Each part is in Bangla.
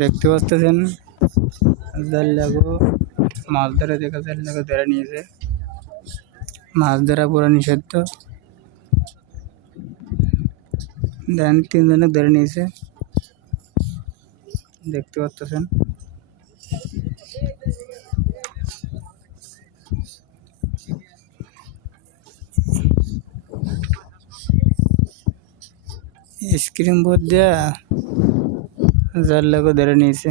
দেখতে পাচ্ছেন জাল লাগো, মাছ ধরে দেখা জাল ধরে নিয়েছে। মাছ ধরা পুরো নিষিদ্ধ। দেন তিনজনে ধরে নিয়েছে। দেখতে পাচ্ছেন স্ক্রিন বোর্ড দেয়া জাল লাগো ধরে নিয়েছে।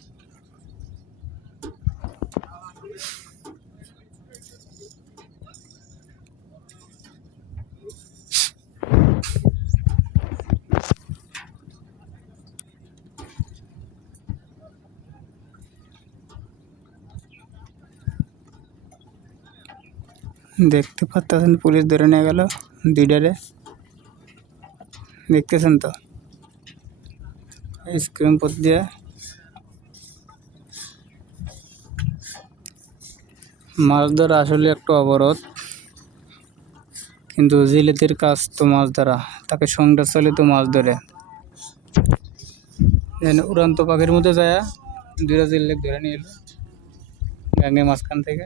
দেখতে পাচ্ছেন পুলিশ ধরে নিয়ে গেল দুইটারে দেখতেছেন তো? স্ক্রিন পর দিয়ে। মাছ ধরা আসলে একটু অবরোধ। কিন্তু জেলেদের কাজ তো মাছ ধরা, তাকে সংসার চলে তো মাছ ধরে। উড়ান্ত পাখির মধ্যে যায়, দুইটা জেলে ধরে নিয়ে এলো। গ্যাঙ্গের মাঝখান থেকে।